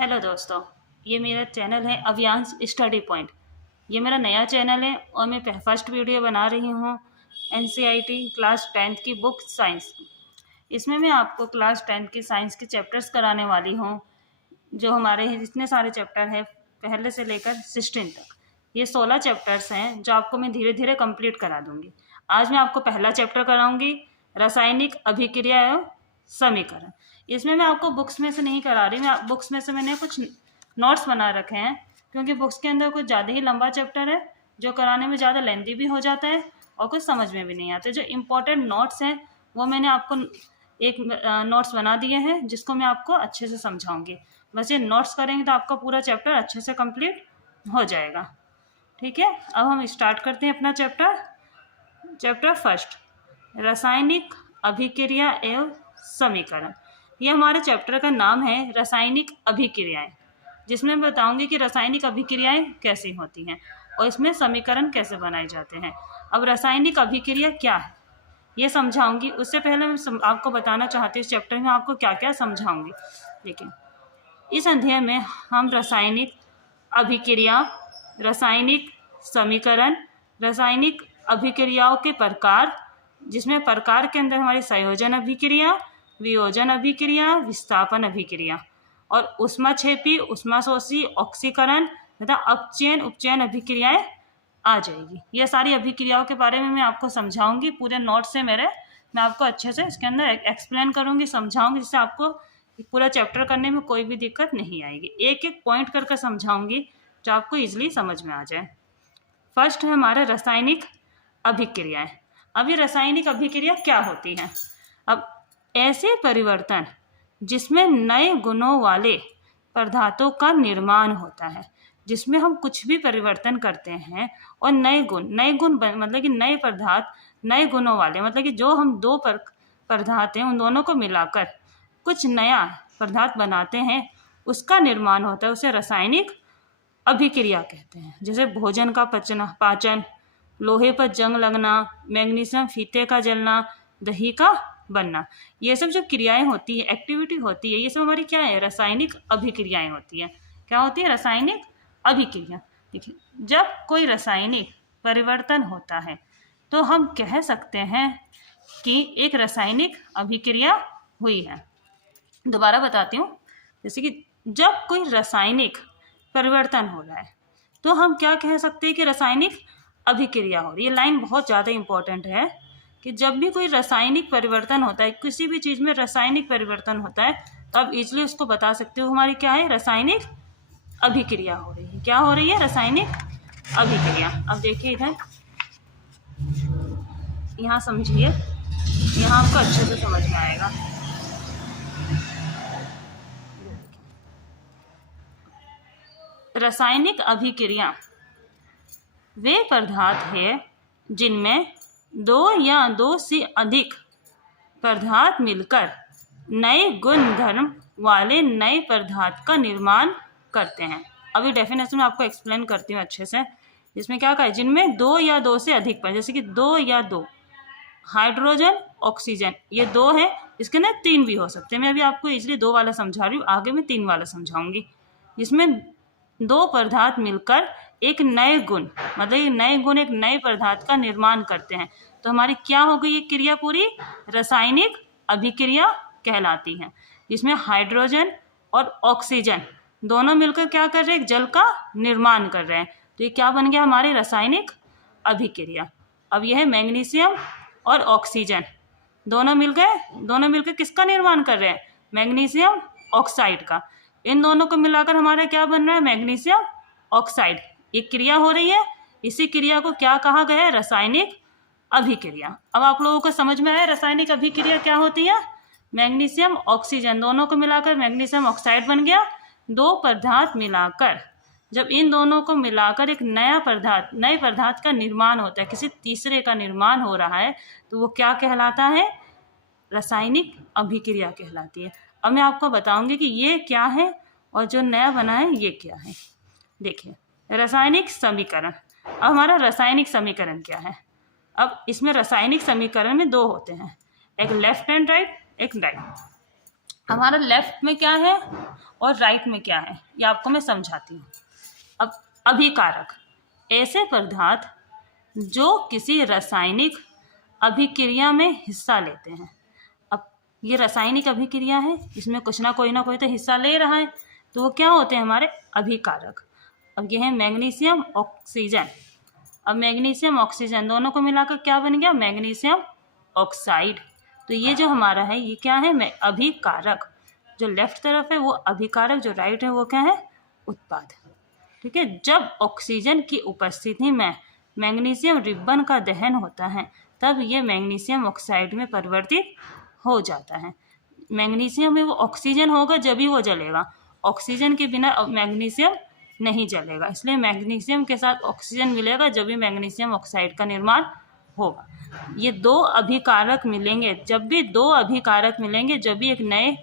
Hello दोस्तों, ये मेरा चैनल है अवियांश स्टडी पॉइंट। ये मेरा नया चैनल है और मैं फर्स्ट वीडियो बना रही हूँ एनसीईआरटी क्लास 10th की बुक साइंस। इसमें मैं आपको क्लास 10th की साइंस के चैप्टर्स कराने वाली हूँ। जो हमारे जितने सारे चैप्टर हैं पहले से लेकर 16 तक, ये 16 चैप्टर्स हैं जो आपको मैं धीरे धीरे कंप्लीट करा दूँगी। आज मैं आपको पहला चैप्टर कराऊँगी, रासायनिक अभिक्रिया एवं समीकरण। इसमें मैं आपको बुक्स में से नहीं करा रही, मैं बुक्स में से मैंने कुछ नोट्स बना रखे हैं, क्योंकि बुक्स के अंदर कुछ ज़्यादा ही लंबा चैप्टर है जो कराने में ज़्यादा लेंथी भी हो जाता है और कुछ समझ में भी नहीं आता। जो इम्पोर्टेंट नोट्स हैं वो मैंने आपको एक नोट्स बना दिए हैं जिसको मैं आपको अच्छे से समझाऊंगी। बस ये नोट्स करेंगे तो आपका पूरा चैप्टर अच्छे से कंप्लीट हो जाएगा। ठीक है, अब हम स्टार्ट करते हैं अपना चैप्टर फर्स्ट, रासायनिक अभिक्रिया एवं समीकरण। ये हमारे चैप्टर का नाम है रासायनिक अभिक्रियाएं, जिसमें मैं बताऊंगी कि रासायनिक अभिक्रियाएं कैसी होती हैं और इसमें समीकरण कैसे बनाए जाते हैं। अब रासायनिक अभिक्रिया क्या है ये समझाऊंगी। उससे पहले मैं आपको बताना चाहती हूँ इस चैप्टर में आपको क्या क्या समझाऊंगी। लेकिन इस अध्याय में हम रासायनिक अभिक्रिया, रासायनिक समीकरण, रासायनिक अभिक्रियाओं के प्रकार, जिसमें प्रकार के अंदर हमारी संयोजन अभिक्रिया, वियोजन अभिक्रिया, विस्थापन अभिक्रिया और उष्माक्षेपी, उष्माशोषी, ऑक्सीकरण तथा अपचयन उपचयन अभिक्रियाएं आ जाएगी। ये सारी अभिक्रियाओं के बारे में मैं आपको समझाऊंगी। पूरे नोट से मैं आपको अच्छे से इसके अंदर एक्सप्लेन करूंगी, समझाऊंगी, जिससे आपको पूरा चैप्टर करने में कोई भी दिक्कत नहीं आएगी। एक एक पॉइंट करके समझाऊंगी जो आपको इजीली समझ में आ जाए। फर्स्ट है हमारा रासायनिक अभिक्रियाएं। अब ये रासायनिक अभिक्रिया क्या होती है? अब ऐसे परिवर्तन जिसमें नए गुणों वाले पदार्थों का निर्माण होता है, जिसमें हम कुछ भी परिवर्तन करते हैं और नए गुण मतलब कि नए पदार्थ नए गुणों वाले, मतलब कि जो हम दो पदार्थ हैं उन दोनों को मिलाकर कुछ नया पदार्थ बनाते हैं, उसका निर्माण होता है, उसे रासायनिक अभिक्रिया कहते हैं। जैसे भोजन का पाचन, लोहे पर जंग लगना, मैग्नीशियम फीते का जलना, दही का बनना, ये सब जो क्रियाएं होती है, एक्टिविटी होती है, ये सब हमारी क्या है? रासायनिक अभिक्रियाएं होती है। क्या होती है? रासायनिक अभिक्रिया। देखिए, जब कोई रासायनिक परिवर्तन होता है तो हम कह सकते हैं कि एक रासायनिक अभिक्रिया हुई है। दोबारा बताती हूँ। जैसे कि जब कोई रासायनिक परिवर्तन हो रहा है तो हम क्या कह सकते हैं कि रासायनिक अभिक्रिया हो रही है। ये लाइन बहुत ज़्यादा इंपॉर्टेंट है कि जब भी कोई रासायनिक परिवर्तन होता है, किसी भी चीज़ में रासायनिक परिवर्तन होता है, तो आप इजीली उसको बता सकते हो हमारी क्या है? रासायनिक अभिक्रिया हो रही है। क्या हो रही है? रासायनिक अभिक्रिया। अब देखिए इधर, यहाँ समझिए, यहाँ आपको अच्छे से समझ में आएगा। रासायनिक अभिक्रिया वे पदार्थ है जिनमें दो या दो से अधिक पदार्थ मिलकर नए गुण धर्म वाले नए पदार्थ का निर्माण करते हैं। अभी डेफिनेशन में आपको एक्सप्लेन करती हूँ अच्छे से। इसमें क्या कहा है? जिनमें दो या दो से अधिक पर, जैसे कि दो या दो, हाइड्रोजन ऑक्सीजन, ये दो है, इसके अंदर तीन भी हो सकते हैं। मैं अभी आपको इजीली दो वाला समझा रही हूँ, आगे मैं तीन वाला समझाऊंगी। जिसमें दो पदार्थ मिलकर एक नए गुण, मतलब नए गुण एक नए पदार्थ का निर्माण करते हैं, तो हमारी क्या हो गई ये क्रिया? पूरी रासायनिक अभिक्रिया कहलाती है। जिसमें हाइड्रोजन और ऑक्सीजन दोनों मिलकर क्या कर रहे हैं? एक जल का निर्माण कर रहे हैं। तो ये क्या बन गया? हमारी रासायनिक अभिक्रिया। अब यह है मैग्नीशियम और ऑक्सीजन, दोनों मिलकर किसका निर्माण कर रहे हैं? मैग्नीशियम ऑक्साइड का। इन दोनों को मिलाकर हमारा क्या बन रहा है? Magnesium oxide. एक क्रिया हो रही है, इसी क्रिया को क्या कहा गया है? रासायनिक अभिक्रिया। अब आप लोगों को समझ में आया रासायनिक अभिक्रिया क्या होती है? मैग्नीशियम ऑक्सीजन दोनों को मिलाकर मैग्नीशियम ऑक्साइड बन गया। दो पदार्थ मिलाकर, जब इन दोनों को मिलाकर एक नए पदार्थ का निर्माण होता है, किसी तीसरे का निर्माण हो रहा है, तो वो क्या कहलाता है? रासायनिक अभिक्रिया कहलाती है। अब मैं आपको बताऊंगी कि ये क्या है और जो नया बना है ये क्या है। देखिए, रासायनिक समीकरण। अब हमारा रासायनिक समीकरण क्या है? अब इसमें रासायनिक समीकरण में दो होते हैं, एक लेफ्ट एंड राइट, एक राइट। हमारा लेफ्ट में क्या है? और राइट में क्या है ये आपको मैं समझाती हूँ। अब अभिकारक ऐसे पदार्थ जो किसी रासायनिक अभिक्रिया में हिस्सा लेते हैं। अब ये रासायनिक अभिक्रिया है, इसमें कुछ ना कोई तो हिस्सा ले रहा है, तो वो क्या होते हैं हमारे अभिकारक। अब ये है मैग्नीशियम ऑक्सीजन। अब मैग्नीशियम ऑक्सीजन दोनों को मिलाकर क्या बन गया, मैग्नीशियम ऑक्साइड। तो ये जो हमारा है ये क्या है, अभिकारक। जो लेफ्ट तरफ है वो अभिकारक, जो राइट है वो क्या है, उत्पाद। ठीक है। जब ऑक्सीजन की उपस्थिति में मैग्नीशियम रिबन का दहन होता है तब ये मैग्नीशियम ऑक्साइड में परिवर्तित हो जाता है। मैग्नीशियम में वो ऑक्सीजन होगा जब ही वो जलेगा, ऑक्सीजन के बिना मैग्नीशियम नहीं जलेगा, इसलिए मैग्नीशियम के साथ ऑक्सीजन मिलेगा जब भी मैग्नीशियम ऑक्साइड का निर्माण होगा। ये दो अभिकारक मिलेंगे, जब भी दो अभिकारक मिलेंगे जब भी एक नए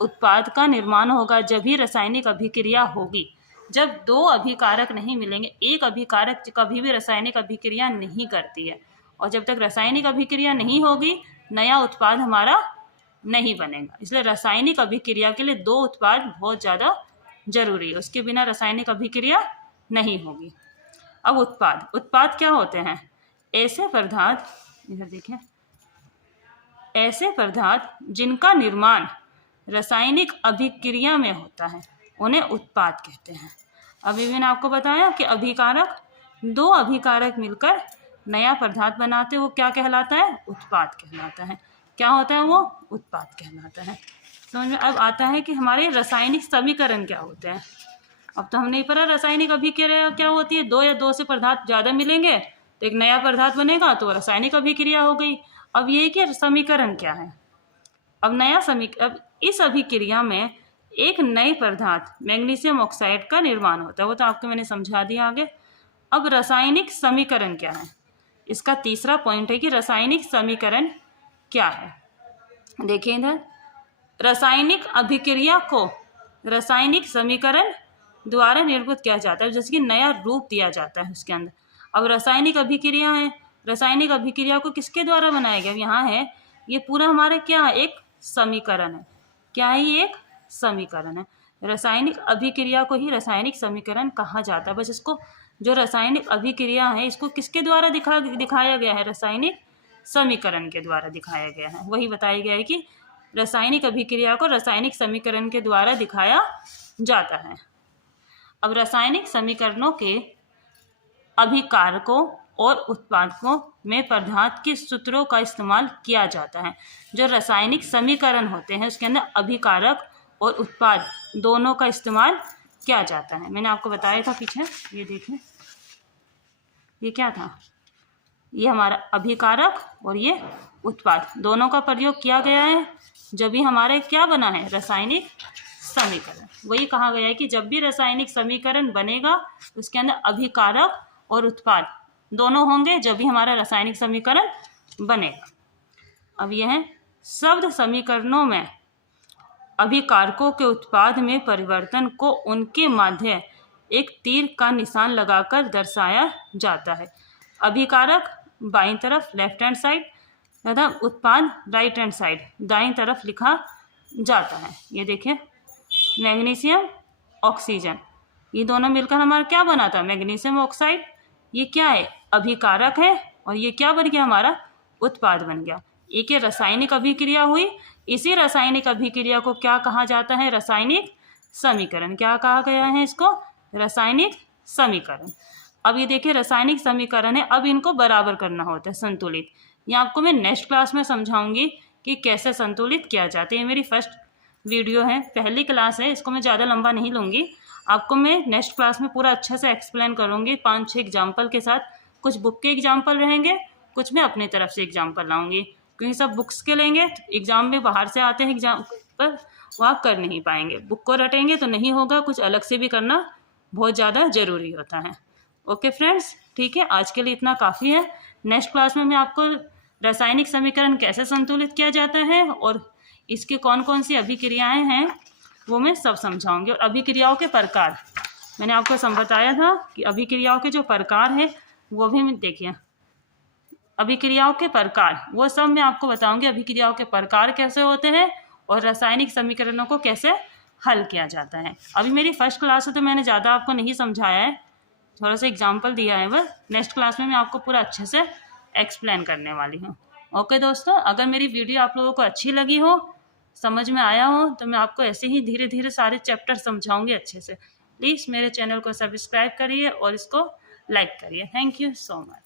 उत्पाद का निर्माण होगा, जब भी रासायनिक अभिक्रिया होगी। जब दो अभिकारक नहीं मिलेंगे, एक अभिकारक कभी भी रासायनिक अभिक्रिया नहीं करती है, और जब तक रासायनिक अभिक्रिया नहीं होगी नया उत्पाद हमारा नहीं बनेगा। इसलिए रासायनिक अभिक्रिया के लिए दो उत्पाद बहुत ज़्यादा जरूरी है, उसके बिना रासायनिक अभिक्रिया नहीं होगी। अब उत्पाद क्या होते हैं, ऐसे पदार्थ, इधर देखिए, ऐसे पदार्थ जिनका निर्माण रासायनिक अभिक्रिया में होता है उन्हें उत्पाद कहते हैं। अभी मैंने आपको बताया कि अभिकारक, दो अभिकारक मिलकर नया पदार्थ बनाते वो क्या कहलाता है, उत्पाद कहलाता है। क्या होता है वो, उत्पाद कहलाता है। समझ में अब आता है कि हमारे रासायनिक समीकरण क्या होते हैं। अब तो हमने पढ़ा रासायनिक अभिक्रिया क्या होती है, दो या दो से पदार्थ ज़्यादा मिलेंगे तो एक नया पदार्थ बनेगा, तो रासायनिक अभिक्रिया हो गई। अब ये कि समीकरण क्या है, अब इस अभिक्रिया में एक नए पदार्थ मैग्नीशियम ऑक्साइड का निर्माण होता है, वो तो आपको मैंने समझा दिया आगे। अब रासायनिक समीकरण क्या है, इसका तीसरा पॉइंट है कि रासायनिक समीकरण क्या है। देखिए इधर, रासायनिक अभिक्रिया को रासायनिक समीकरण द्वारा निर्मित किया जाता है, जैसे कि नया रूप दिया जाता है उसके अंदर। अब रासायनिक अभिक्रिया है, रासायनिक अभिक्रिया को किसके द्वारा बनाया गया, यहाँ है ये पूरा हमारा क्या है, एक समीकरण है। क्या है, ये एक समीकरण है। रासायनिक अभिक्रिया को ही रासायनिक समीकरण कहा जाता है। बस इसको, जो रासायनिक अभिक्रिया है इसको किसके द्वारा दिखाया गया है, रासायनिक समीकरण के द्वारा दिखाया गया है। वही बताया गया है कि रासायनिक अभिक्रिया को रासायनिक समीकरण के द्वारा दिखाया जाता है। अब रासायनिक समीकरणों के अभिकारकों और उत्पादकों में पदार्थ के सूत्रों का इस्तेमाल किया जाता है। जो रासायनिक समीकरण होते हैं उसके अंदर अभिकारक और उत्पाद दोनों का इस्तेमाल किया जाता है। मैंने आपको बताया था पीछे, ये देखिए ये क्या था, ये हमारा अभिकारक और ये उत्पाद दोनों का प्रयोग किया गया है जब भी हमारे क्या बना है, रासायनिक समीकरण। वही कहा गया है कि जब भी रासायनिक समीकरण बनेगा उसके अंदर अभिकारक और उत्पाद दोनों होंगे जब भी हमारा रासायनिक समीकरण बनेगा। अब यह है, शब्द समीकरणों में अभिकारकों के उत्पाद में परिवर्तन को उनके माध्य एक तीर का निशान लगाकर दर्शाया जाता है। अभिकारक बाईं तरफ लेफ्ट हैंड साइड तथा उत्पाद राइट हैंड साइड दाईं तरफ लिखा जाता है। ये देखिए, मैग्नीशियम ऑक्सीजन, ये दोनों मिलकर हमारा क्या बना था, मैग्नीशियम ऑक्साइड। ये क्या है, अभिकारक है, और ये क्या बन गया, हमारा उत्पाद बन गया। एक रासायनिक अभिक्रिया हुई, इसी रासायनिक अभिक्रिया को क्या कहा जाता है, रासायनिक समीकरण। क्या कहा गया है इसको, रासायनिक समीकरण। अब ये देखिए रासायनिक समीकरण है, अब इनको बराबर करना होता है, संतुलित। ये आपको मैं नेक्स्ट क्लास में समझाऊंगी कि कैसे संतुलित किया जाता है। ये मेरी फर्स्ट वीडियो है, पहली क्लास है, इसको मैं ज़्यादा लंबा नहीं लूँगी। आपको मैं नेक्स्ट क्लास में पूरा अच्छे से एक्सप्लेन करूँगी 5-6 एग्जाम्पल के साथ। कुछ बुक के एग्जाम्पल रहेंगे, कुछ मैं अपनी तरफ से एग्जाम्पल लाऊंगी, क्योंकि सब बुक्स के लेंगे तो एग्ज़ाम में बाहर से आते हैं एग्जाम पर, वो आप कर नहीं पाएंगे। बुक को रटेंगे तो नहीं होगा, कुछ अलग से भी करना बहुत ज़्यादा ज़रूरी होता है। ओके फ्रेंड्स, ठीक है, आज के लिए इतना काफ़ी है। नेक्स्ट क्लास में मैं आपको रासायनिक समीकरण कैसे संतुलित किया जाता है और इसके कौन कौन सी अभिक्रियाएं हैं वो मैं सब समझाऊंगी। और अभिक्रियाओं के प्रकार, मैंने आपको बताया था कि अभिक्रियाओं के जो प्रकार हैं वो भी देखिए, अभिक्रियाओं के प्रकार वो सब मैं आपको बताऊंगी। अभिक्रियाओं के प्रकार कैसे होते हैं और रासायनिक समीकरणों को कैसे हल किया जाता है। अभी मेरी फर्स्ट क्लास है तो मैंने ज़्यादा आपको नहीं समझाया है, थोड़ा सा एग्जाम्पल दिया है बस। नेक्स्ट क्लास में मैं आपको पूरा अच्छे से एक्सप्लेन करने वाली हूँ। ओके दोस्तों, अगर मेरी वीडियो आप लोगों को अच्छी लगी हो, समझ में आया हो, तो मैं आपको ऐसे ही धीरे धीरे सारे चैप्टर समझाऊंगी अच्छे से। प्लीज़ मेरे चैनल को सब्सक्राइब करिए और इसको लाइक करिए। Thank you so much.